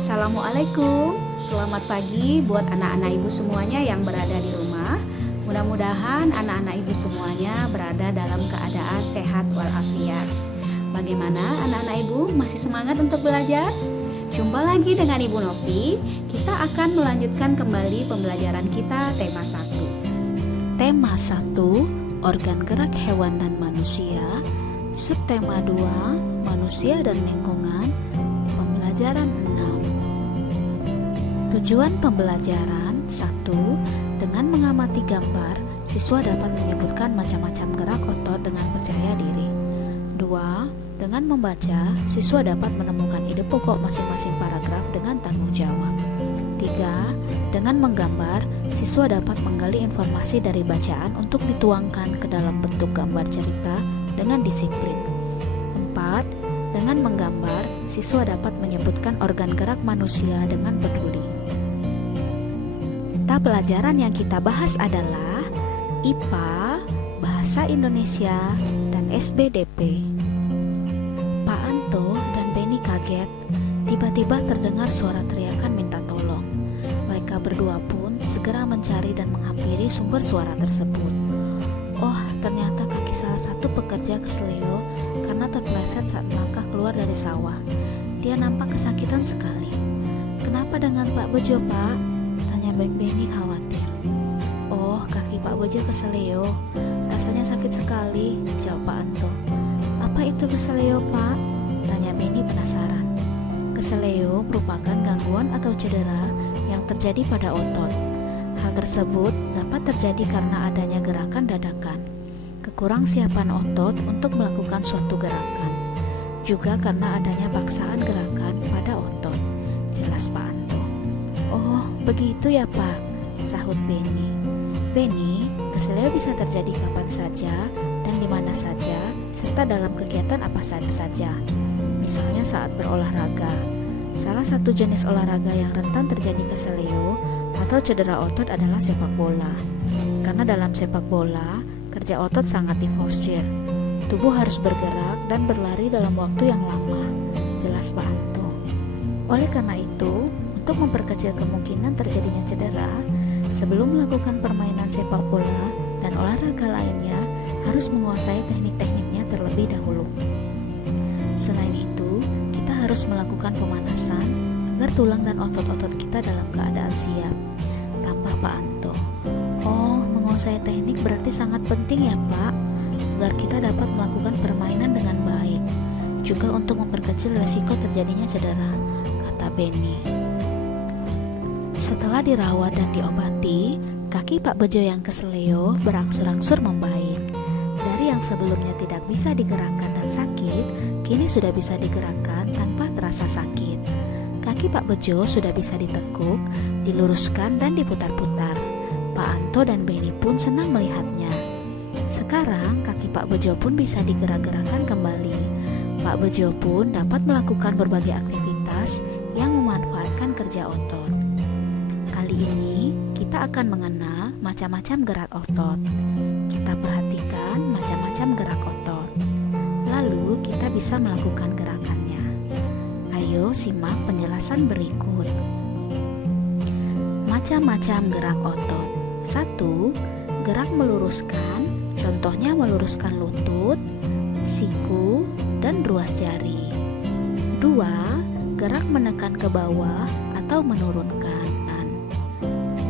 Assalamualaikum, selamat pagi buat anak-anak ibu semuanya yang berada di rumah. Mudah-mudahan anak-anak ibu semuanya berada dalam keadaan sehat walafiat. Bagaimana anak-anak ibu, masih semangat untuk belajar? Jumpa lagi dengan Ibu Novi. Kita akan melanjutkan kembali pembelajaran kita tema 1. Tema 1, organ gerak hewan dan manusia. Subtema 2, manusia dan lingkungan. Pembelajaran 6. Tujuan pembelajaran 1. Dengan mengamati gambar, siswa dapat menyebutkan macam-macam gerak otot dengan percaya diri. 2. Dengan membaca, siswa dapat menemukan ide pokok masing-masing paragraf dengan tanggung jawab. 3. Dengan menggambar, siswa dapat menggali informasi dari bacaan untuk dituangkan ke dalam bentuk gambar cerita dengan disiplin. 4. Dengan menggambar, siswa dapat menyebutkan organ gerak manusia dengan peduli. Mata pelajaran yang kita bahas adalah IPA, Bahasa Indonesia, dan SBDP. Pak Anto dan Benny kaget. Tiba-tiba terdengar suara teriakan minta tolong. Mereka berdua pun segera mencari dan menghampiri sumber suara tersebut. Oh, ternyata kaki salah satu pekerja keseleo karena terpeleset saat melangkah keluar dari sawah. Dia nampak kesakitan sekali. "Kenapa dengan Pak Bejo, Pak?" tanya Benny khawatir. "Oh, kaki Pak Bejo keseleo. Rasanya sakit sekali," jawab Pak Anto. "Apa itu keseleo, Pak?" tanya Benny penasaran. Keseleo merupakan gangguan atau cedera yang terjadi pada otot. Hal tersebut dapat terjadi karena adanya gerakan dadakan, kekurangsiapan otot untuk melakukan suatu gerakan, juga karena adanya paksaan gerakan pada otot, jelas Pak Anto. "Oh, begitu ya, Pak," sahut Benny. "Benny, keseleo bisa terjadi kapan saja dan di mana saja, serta dalam kegiatan apa saja. Misalnya saat berolahraga. Salah satu jenis olahraga yang rentan terjadi keseleo atau cedera otot adalah sepak bola. Karena dalam sepak bola, kerja otot sangat diforsir. Tubuh harus bergerak dan berlari dalam waktu yang lama," jelas Pak Anto. Oleh karena itu, untuk memperkecil kemungkinan terjadinya cedera, sebelum melakukan permainan sepak bola dan olahraga lainnya, harus menguasai teknik-tekniknya terlebih dahulu. Selain itu, kita harus melakukan pemanasan agar tulang dan otot-otot kita dalam keadaan siap, tambah Pak Anto. "Oh, menguasai teknik berarti sangat penting ya, Pak, agar kita dapat melakukan permainan dengan baik, juga untuk memperkecil resiko terjadinya cedera," kata Benny. Setelah dirawat dan diobati, kaki Pak Bejo yang keseleo berangsur-angsur membaik. Dari yang sebelumnya tidak bisa digerakkan dan sakit, kini sudah bisa digerakkan tanpa terasa sakit. Kaki Pak Bejo sudah bisa ditekuk, diluruskan dan diputar-putar. Pak Anto dan Benny pun senang melihatnya. Sekarang kaki Pak Bejo pun bisa digerak-gerakkan kembali. Pak Bejo pun dapat melakukan berbagai aktivitas yang memanfaatkan kerja otot. Kali ini kita akan mengenal macam-macam gerak otot. Kita perhatikan macam-macam gerak otot. Lalu kita bisa melakukan gerakannya. Ayo simak penjelasan berikut. Macam-macam gerak otot. 1. Gerak meluruskan. Contohnya meluruskan lutut, siku, dan ruas jari. 2. Gerak menekan ke bawah atau menurunkan.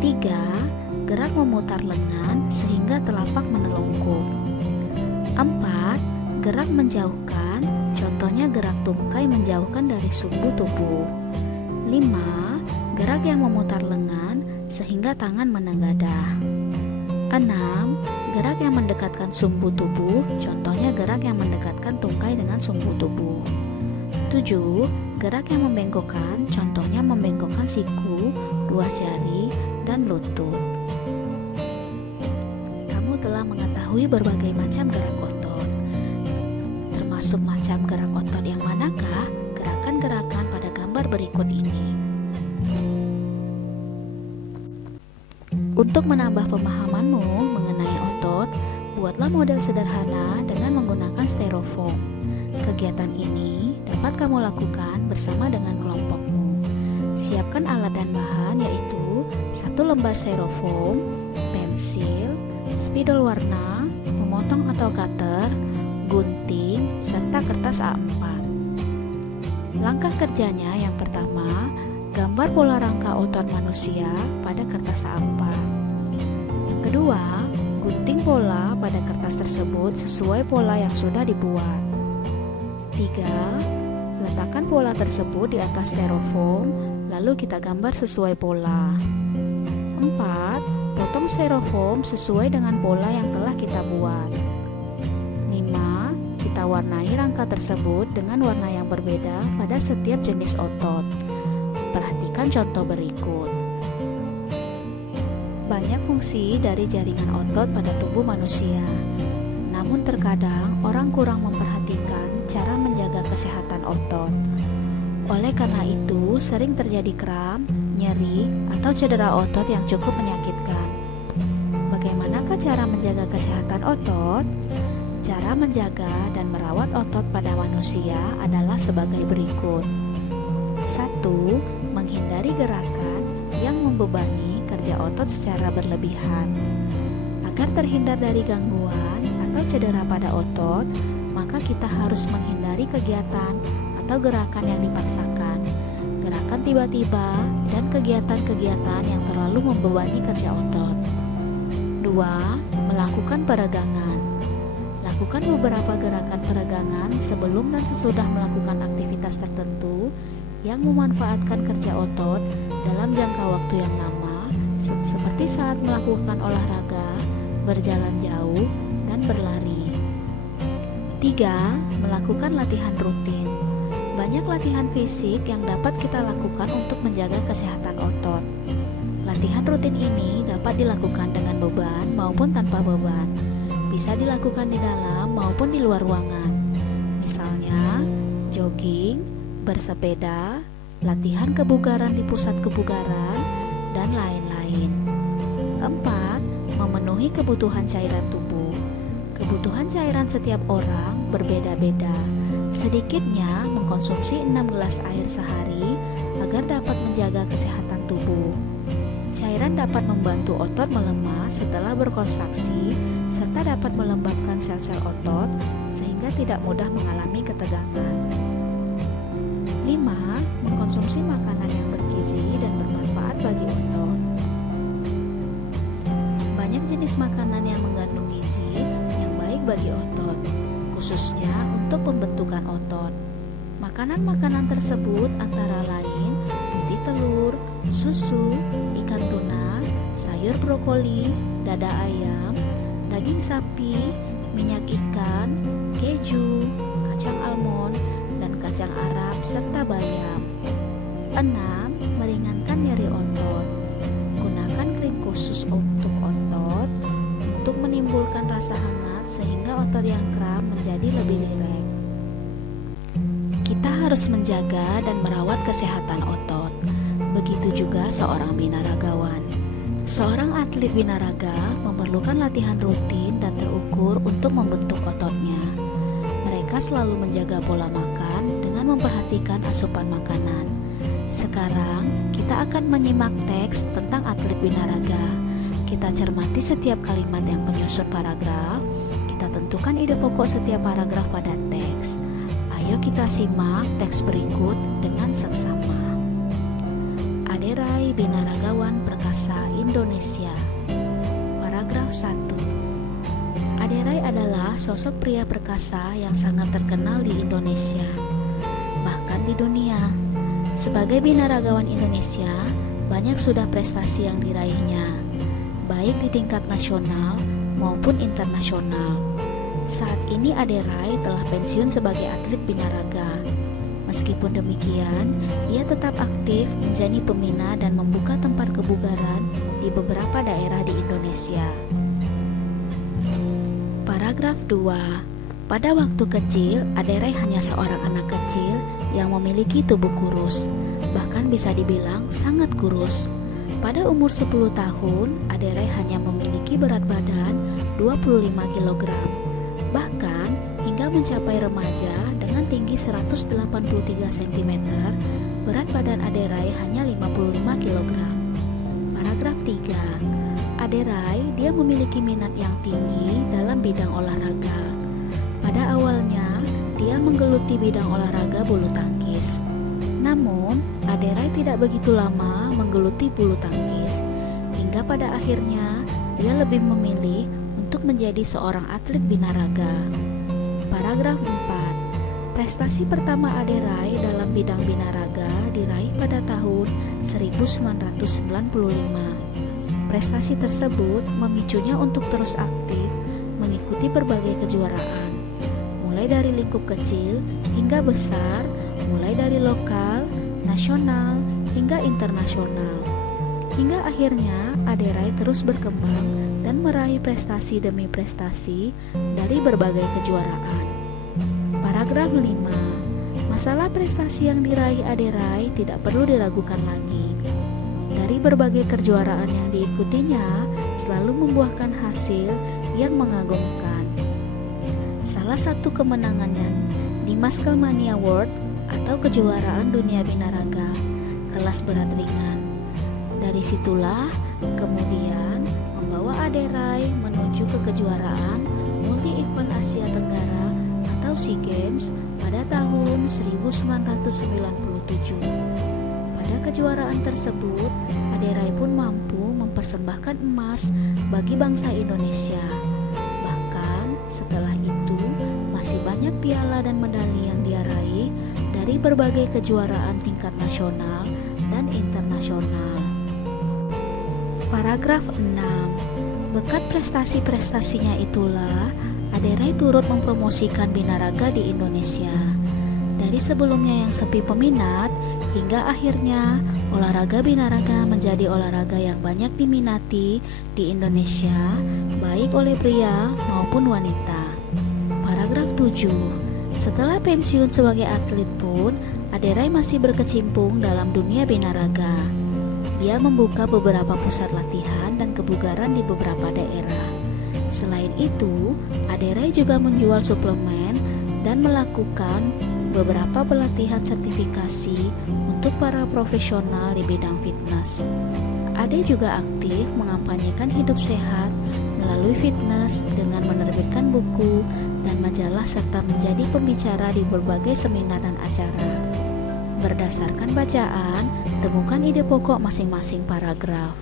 3. Gerak memutar lengan sehingga telapak menelungkup. 4. Gerak menjauhkan, contohnya gerak tungkai menjauhkan dari sumbu tubuh. 5. Gerak yang memutar lengan sehingga tangan menengadah. 6. Gerak yang mendekatkan sumbu tubuh, contohnya gerak yang mendekatkan tungkai dengan sumbu tubuh. 7. Gerak yang membengkokkan, contohnya membengkokkan siku, ruas jari, dan lutut. Kamu telah mengetahui berbagai macam gerak otot. Termasuk macam gerak otot yang manakah gerakan-gerakan pada gambar berikut ini? Untuk menambah pemahamanmu mengenai otot, buatlah model sederhana dengan menggunakan styrofoam. Kegiatan ini dapat kamu lakukan bersama dengan kelompokmu. Siapkan alat dan bahan yaitu 1 lembar styrofoam, pensil, spidol warna, pemotong atau cutter, gunting, serta kertas A4. Langkah kerjanya yang pertama, gambar pola rangka otot manusia pada kertas A4. Yang kedua, gunting pola pada kertas tersebut sesuai pola yang sudah dibuat. 3. Letakkan pola tersebut di atas styrofoam, lalu kita gambar sesuai pola. 4. Potong styrofoam sesuai dengan pola yang telah kita buat. 5. Kita warnai rangka tersebut dengan warna yang berbeda pada setiap jenis otot. Perhatikan contoh berikut. Banyak fungsi dari jaringan otot pada tubuh manusia. Namun terkadang orang kurang memperhatikan cara menjaga kesehatan otot. Oleh karena itu, sering terjadi kram, nyeri, atau cedera otot yang cukup menyakitkan. Bagaimanakah cara menjaga kesehatan otot? Cara menjaga dan merawat otot pada manusia adalah sebagai berikut. 1. Menghindari gerakan yang membebani kerja otot secara berlebihan. Agar terhindar dari gangguan atau cedera pada otot, maka kita harus menghindari kegiatan atau gerakan yang dipaksakan, gerakan tiba-tiba, dan kegiatan-kegiatan yang terlalu membebani kerja otot. 2. Melakukan peregangan. Lakukan beberapa gerakan peregangan sebelum dan sesudah melakukan aktivitas tertentu yang memanfaatkan kerja otot dalam jangka waktu yang lama, seperti saat melakukan olahraga, berjalan jauh, dan berlari. 3. Melakukan latihan rutin. Banyak latihan fisik yang dapat kita lakukan untuk menjaga kesehatan otot. Latihan rutin ini dapat dilakukan dengan beban maupun tanpa beban. Bisa dilakukan di dalam maupun di luar ruangan. Misalnya, jogging, bersepeda, latihan kebugaran di pusat kebugaran, dan lain-lain. 4. Memenuhi kebutuhan cairan tubuh. Kebutuhan cairan setiap orang berbeda-beda. Sedikitnya mengkonsumsi 6 gelas air sehari agar dapat menjaga kesehatan tubuh. Cairan dapat membantu otot melemah setelah berkontraksi serta dapat melembabkan sel-sel otot sehingga tidak mudah mengalami ketegangan. 5. Mengkonsumsi makanan yang bergizi dan bermanfaat bagi otot. Banyak jenis makanan yang mengandung gizi yang baik bagi otot, khususnya untuk pembentukan otot. Makanan-makanan tersebut antara lain putih telur, susu, ikan tuna, sayur brokoli, dada ayam, daging sapi, minyak ikan, keju, kacang almond, dan kacang Arab, serta bayam. 6. Meringankan nyeri otot. Gunakan krim khusus untuk otot untuk menimbulkan rasa hangat sehingga otot yang kram menjadi lebih rileks. Kita harus menjaga dan merawat kesehatan otot. Begitu juga seorang binaragawan. Seorang atlet binaraga memerlukan latihan rutin dan terukur untuk membentuk ototnya. Mereka selalu menjaga pola makan dengan memperhatikan asupan makanan. Sekarang, kita akan menyimak teks tentang atlet binaraga. Kita cermati setiap kalimat yang menyusun paragraf. Kita tentukan ide pokok setiap paragraf pada teks. Ayo kita simak teks berikut dengan seksama. Aderai Binaragawan Perkasa Indonesia. Paragraf 1. Aderai adalah sosok pria perkasa yang sangat terkenal di Indonesia, bahkan di dunia. Sebagai binaragawan Indonesia, banyak sudah prestasi yang diraihnya, baik di tingkat nasional maupun internasional. Saat ini Aderai telah pensiun sebagai atlet binaraga. Meskipun demikian, ia tetap aktif menjadi pembina dan membuka tempat kebugaran di beberapa daerah di Indonesia. Paragraf 2. Pada waktu kecil, Aderai hanya seorang anak kecil yang memiliki tubuh kurus, bahkan bisa dibilang sangat kurus. Pada umur 10 tahun, Aderai hanya memiliki berat badan 25 kg. Bahkan hingga mencapai remaja dengan tinggi 183 cm, berat badan badan Aderai hanya 55 kg. Paragraf 3. Aderai dia memiliki minat yang tinggi dalam bidang olahraga. Pada awalnya, dia menggeluti bidang olahraga bulu tangkis. Namun, Aderai tidak begitu lama menggeluti bulu tangkis, hingga pada akhirnya dia lebih memilih untuk menjadi seorang atlet binaraga. Paragraf 4. Prestasi pertama Aderai dalam bidang binaraga diraih pada tahun 1995. Prestasi tersebut memicunya untuk terus aktif mengikuti berbagai kejuaraan, mulai dari lingkup kecil hingga besar, mulai dari lokal, nasional, hingga internasional. Hingga akhirnya Aderai terus berkembang dan meraih prestasi demi prestasi dari berbagai kejuaraan. Paragraf 5. Masalah prestasi yang diraih Aderai tidak perlu diragukan lagi. Dari berbagai kejuaraan yang diikutinya selalu membuahkan hasil yang mengagumkan. Salah satu kemenangannya di Musclemania World atau kejuaraan dunia binaraga kelas berat ringan. Dari situlah kemudian membawa Aderai menuju ke kejuaraan multi event Asia Tenggara atau SEA Games pada tahun 1997. Pada kejuaraan tersebut, Aderai pun mampu mempersembahkan emas bagi bangsa Indonesia. Bahkan setelah itu, masih banyak piala dan medali yang dia raih dari berbagai kejuaraan tingkat nasional dan internasional. Paragraf 6. Berkat prestasi-prestasinya itulah Aderai turut mempromosikan binaraga di Indonesia. Dari sebelumnya yang sepi peminat, hingga akhirnya olahraga binaraga menjadi olahraga yang banyak diminati di Indonesia, baik oleh pria maupun wanita. Paragraf 7. Setelah pensiun sebagai atlet pun, Aderai masih berkecimpung dalam dunia binaraga. Dia membuka beberapa pusat latihan dan kebugaran di beberapa daerah. Selain itu, Aderai juga menjual suplemen dan melakukan beberapa pelatihan sertifikasi untuk para profesional di bidang fitness. Ade juga aktif mengampanyekan hidup sehat melalui fitness dengan menerbitkan buku dan majalah serta menjadi pembicara di berbagai seminar dan acara. Berdasarkan bacaan, temukan ide pokok masing-masing paragraf.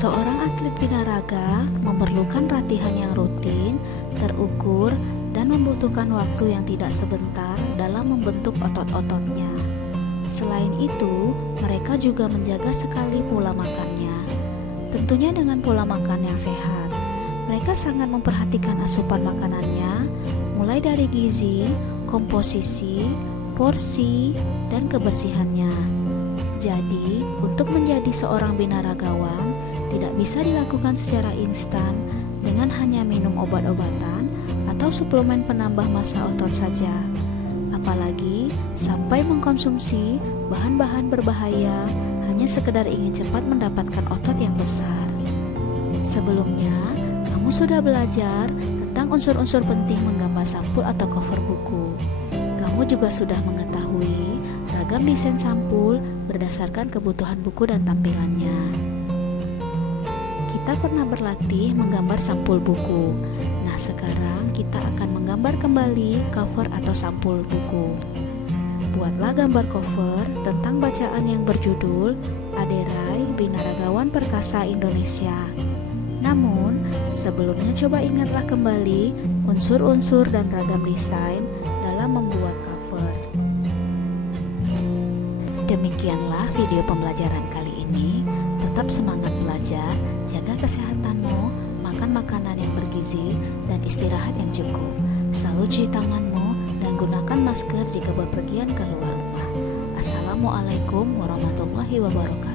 Seorang atlet binaraga memerlukan latihan yang rutin, terukur, dan membutuhkan waktu yang tidak sebentar dalam membentuk otot-ototnya. Selain itu, mereka juga menjaga sekali pola makannya. Tentunya dengan pola makan yang sehat. Mereka sangat memperhatikan asupan makanannya, mulai dari gizi, komposisi, porsi, dan kebersihannya. Jadi, untuk menjadi seorang binaragawan, tidak bisa dilakukan secara instan dengan hanya minum obat-obatan atau suplemen penambah massa otot saja, apalagi sampai mengkonsumsi bahan-bahan berbahaya hanya sekedar ingin cepat mendapatkan otot yang besar. Sebelumnya, kamu sudah belajar tentang unsur-unsur penting menggambar sampul atau cover buku. Kamu juga sudah mengetahui ragam desain sampul berdasarkan kebutuhan buku dan tampilannya. Kita pernah berlatih menggambar sampul buku. Nah, sekarang kita akan menggambar kembali cover atau sampul buku. Buatlah gambar cover tentang bacaan yang berjudul Aderai Binaragawan Perkasa Indonesia. Namun, sebelumnya coba ingatlah kembali unsur-unsur dan ragam desain dalam membuat cover. Demikianlah video pembelajaran kali ini. Tetap semangat belajar, jaga kesehatanmu, makan makanan yang bergizi, dan istirahat yang cukup. Selalu cuci tanganmu dan gunakan masker jika bepergian keluar rumah. Assalamualaikum warahmatullahi wabarakatuh.